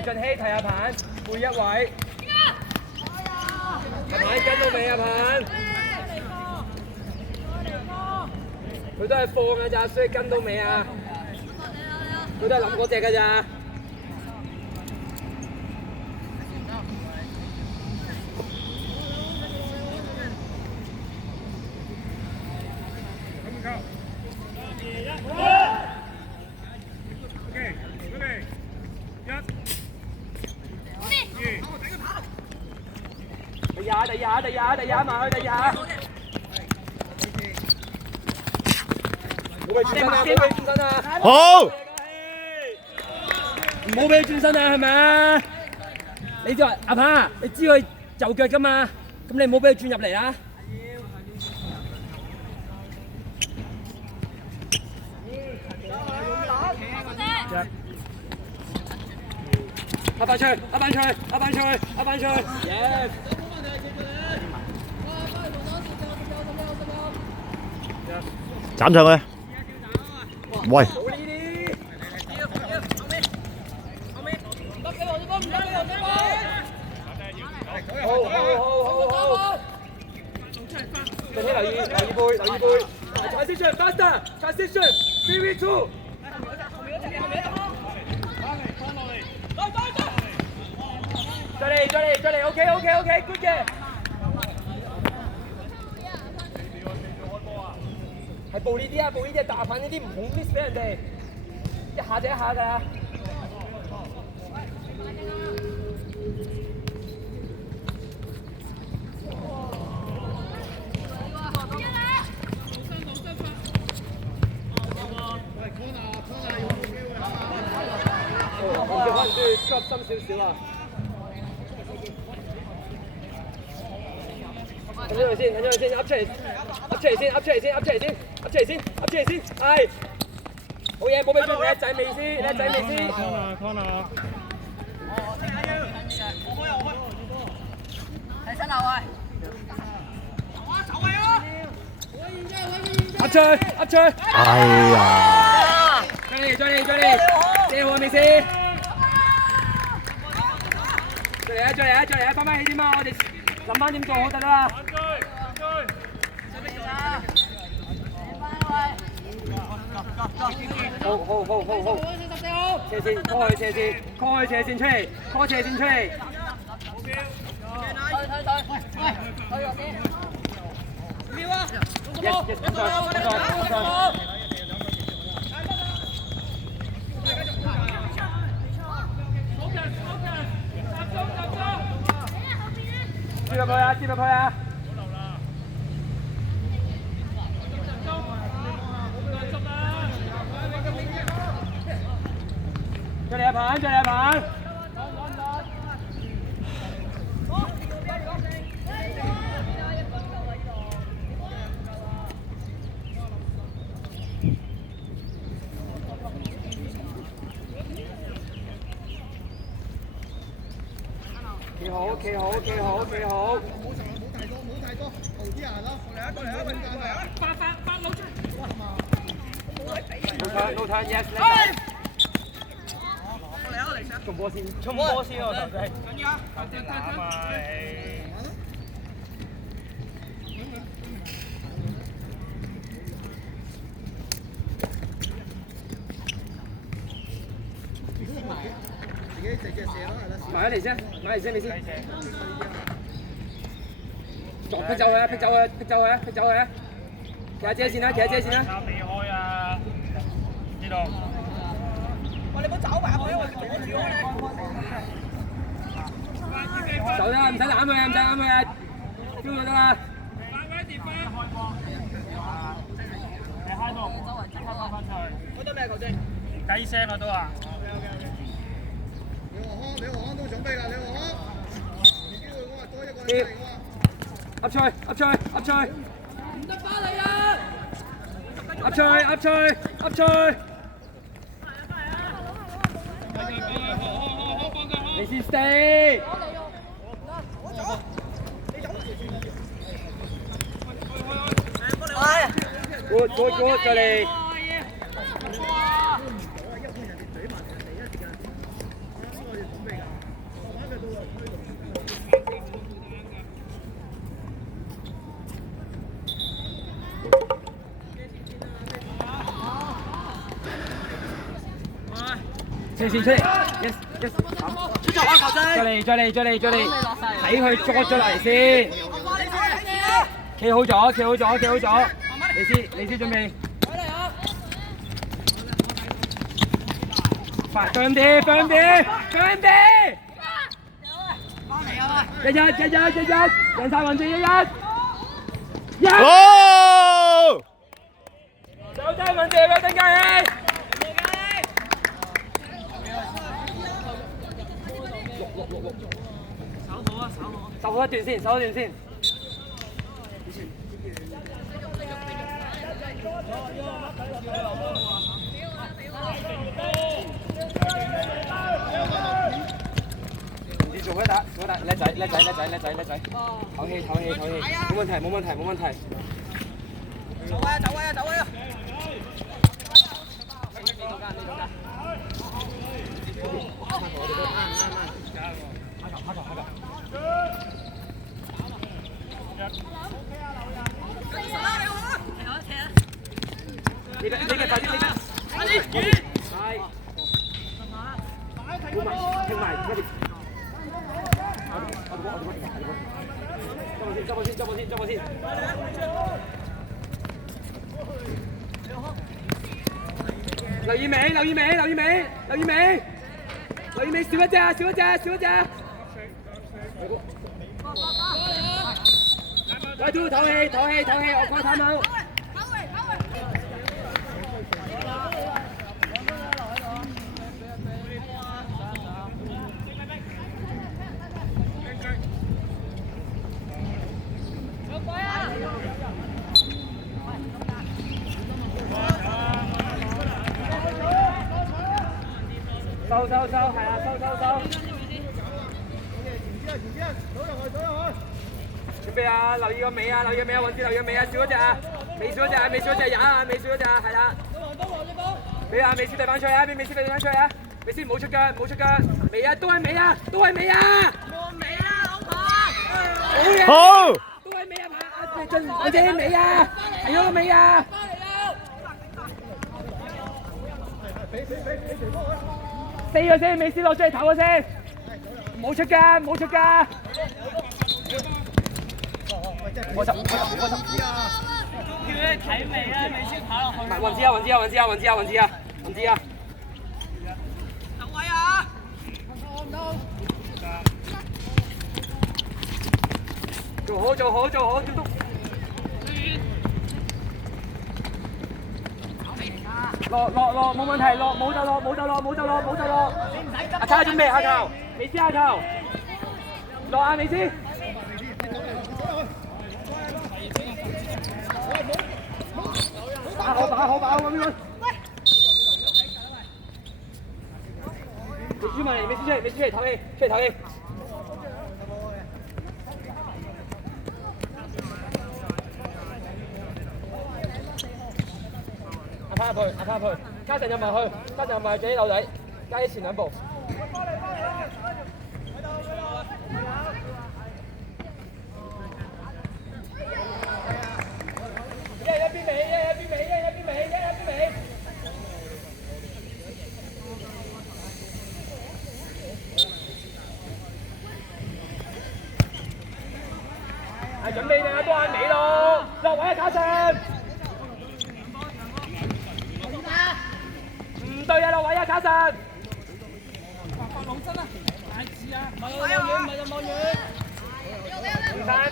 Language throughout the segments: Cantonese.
提進希提下棒，背一位。棒跟到未啊棒？佢都係放㗎咋，所以跟到未啊？佢都係諗嗰隻㗎咋。第二下埋去第二下。冇俾轉身啊！冇俾轉身啊！好。唔好俾佢轉身啊，係咪啊？你就話阿鵬，你知佢就腳㗎嘛？咁你唔好俾佢轉入嚟啦。阿班出去，阿班出去，阿班出去，阿班出去。Yes。斬上去。喂。好。最起留意背。Transition faster. Transition. 3v2。再嚟 OK good 嘅。係步呢啲啊，步呢啲大反呢啲唔好 miss 俾人哋，一下就一下㗎啦。我哋可能都要 drop 深少少啊。睇咗佢先，噏出嚟先，係，好嘢，冇俾佢叻仔未先。corner。睇身後位。噏出去。哎呀！再嚟，借好未先？再嚟啊！翻返起點啊！我哋諗翻點做好得啦。好。斜線，call 佢斜線出嚟。接入去啊！再嚟一棒。企好。冇太多，豪啲人咯。過嚟八佬出。No turn yes。衝波先喎，頭仔。緊要啊！打嘛你。自己直接射咯，係啦。買嚟先，你先。劈走佢啊！企下遮線啦。避開啊！呢度。喂，你唔好走埋入去，我阻住我咧。走啦，唔使攬佢啊，丟就得啦。你開到，翻出去。覺得咩球證？雞聲啊都話。李和康都準備啦，李和康。有機會我話多一個你嚟喎。噏出去。唔得翻嚟啊！噏出去。你先 stay。Good，再嚟。射線出嚟 ，yes yes， 出咗球仔。再嚟，睇佢捉咗嚟先。企好咗，李斯準備。快，firm啲，日，贏晒運字1-1。哦！手低運字，俾丁家氣。守好一段先。做開打，叻仔，唞氣，冇問題。走位啊！呢個快啲，係，停埋，執我先。留意尾，少一隻。喂，都唞氣，我開探口。收，係啊，收。準備啊！留意個尾啊！運字留意個尾啊！少一隻啊！未少一隻，係啦。俾啊！美斯遞翻出去啊！美斯唔好出腳，尾啊！都係尾啊！我尾啦，老婆。好嘢！好！都係尾啊！我隻尾啊！係嗰個尾啊！四個先，美斯落出嚟頭個先，唔好出㗎。我十。叫你睇尾啊，美斯跑落去。運字啊！走位啊！做好，監督。落，冇問題，冇就落。阿卡準備下球，美斯下球，落啊美斯。把好咁樣。美斯出嚟，唞氣。阿卡入去，加陣入埋去，自己漏底，加啲前兩步。一邊尾。係準備定都係尾咯，落位啊卡神。唔對啊，落位啊卡神。講真啊，大字啊，唔係就望遠。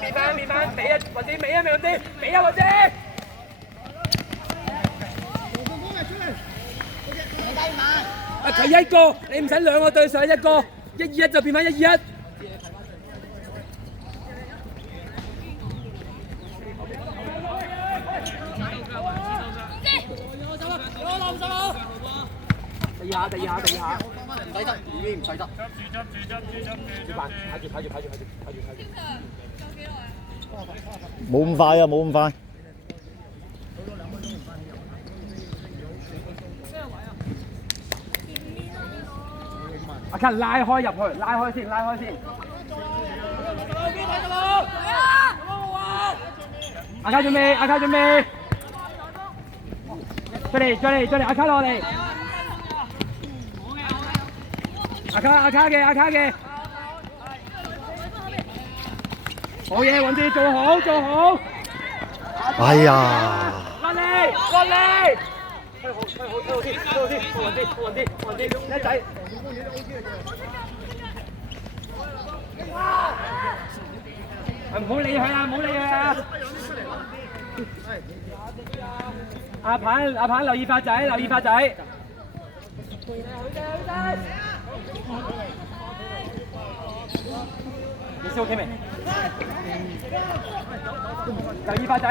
變翻，尾啊，或者尾啊，咪咁啲，尾啊或者。啊，佢一個，你唔使兩個對上一個，1-2-1就變翻1-2-1。第二下，唔使得，唔使得。睇住。冇咁快啊，冇咁快。阿卡拉開入去，拉開先。阿卡準備。出嚟，阿卡落嚟。阿卡嘅，好嘢，雲志做好。哎呀！落嚟，推好先，雲志，叻仔。唔好理佢啊！阿鵬留意發仔。你先 OK 未？留意發仔，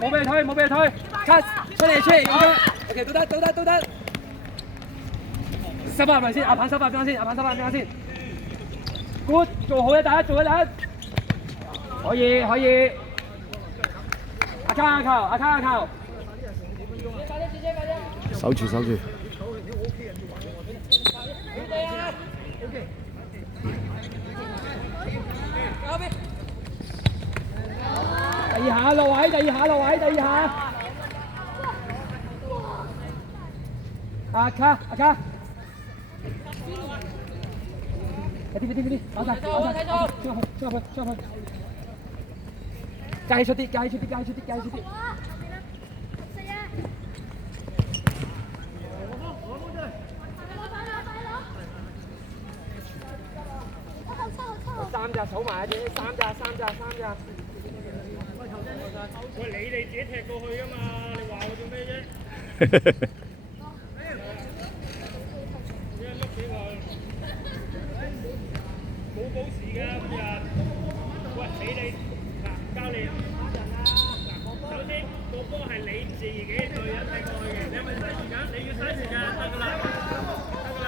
冇俾佢推 ，cut 出嚟 ，OK 都得。收翻係咪先？阿鵬收翻邊先？Good， 做好一打，可以。阿卡，守住。第二下落位，阿卡，快啲，跑晒，出去，加出啲，三隻數埋先，三隻。喂，你哋自己踢過去㗎嘛？你話我做咩啫？一碌起佢，冇保時㗎今日。喂，你哋嗱，教練，首先個波係你自己隊人踢過去嘅，你係咪嘥時間？你要嘥時間得㗎啦，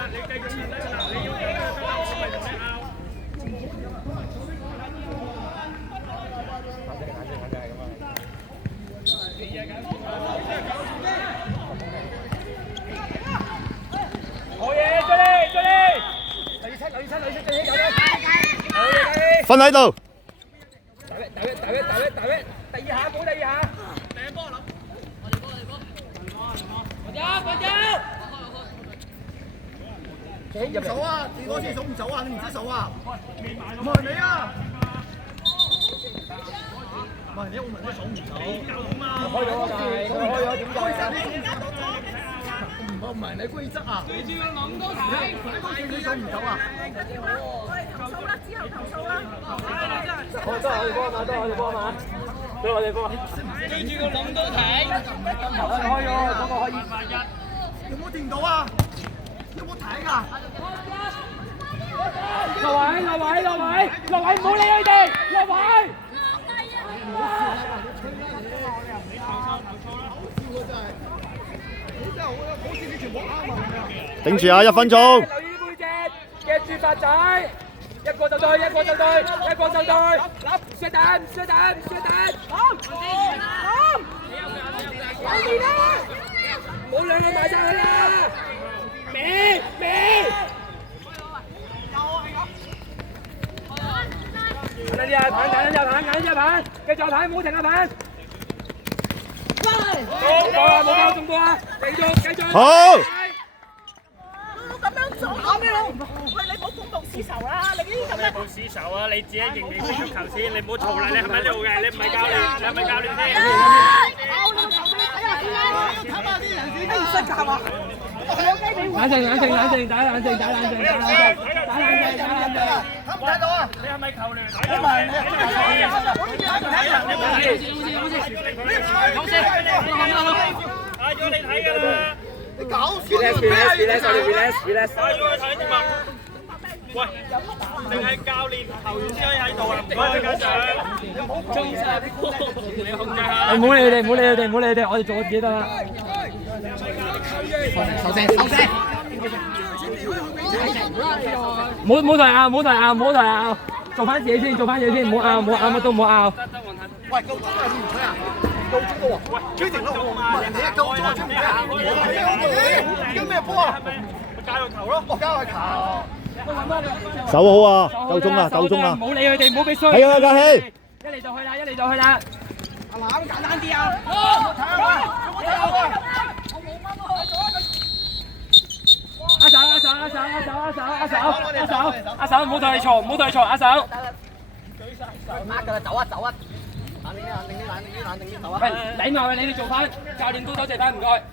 你繼續練得㗎啦，你要贏就得啦，我咪同你拗。好嘢，追你！留意七，瞓喺度。大威，第二下，第二下。第一波諗，走啊！幾多次數唔走啊？你唔識數啊？唔係你啊！唔係你，我問你數唔走？開咗點解？唔係你規則啊！對住個諗多睇，你數唔走啊？投訴啦，之後投訴啦。都係我哋幫嘛。對住個諗多睇。開咗，嗰個可以。有冇掂到啊？有冇睇㗎？落位，唔好理佢哋，落位。頂住啊！1分鐘。留意啲背脊，夾住發仔，一個就對，射蛋，冇兩個埋晒佢啦，尾，緊啲啊，棒，繼續棒，唔好停啊棒，冇夠中過啊，繼續，好。咁樣做咩？喂，你唔好公報私仇啦！你呢啲咁樣冇私仇啊！你自己認唔認識足球先？你唔好嘈啦！你係咪呢度嘅？你唔係教練，你係咪教練先？你唔識㗎係嘛？冷靜，打冷靜。睇到啊！你係咪球聯？唔係，嗌咗你睇㗎啦！你搞笑 relax。嗌咗佢睇啫嘛！喂，淨係教練球員先可以喺度啊！唔該，家長。中晒啲波，你控制下。唔好理佢哋，我哋做我自己得啦。收聲！唔好抬拗，做翻自己先，唔好拗乜都唔好拗。喂，夠鐘啊！你唔睇啊？夠鐘到啊！喂，追停咯！人哋一夠鐘追唔睇啊！而家咩波啊？教育球咯！我交佢球。守好啊！夠鐘啊！唔好理佢哋，唔好俾衰。係啊，架氣。一嚟就去啦。阿南簡單啲啊！阿手，阿手，唔好同你嘈，唔好同你嘈，阿手。呃㗎啦，走啊走啊！冷靜啲，冷靜啲，冷靜啲，冷靜啲，走啊！喂，禮貌嘅你哋做翻，教練都多謝翻，唔該。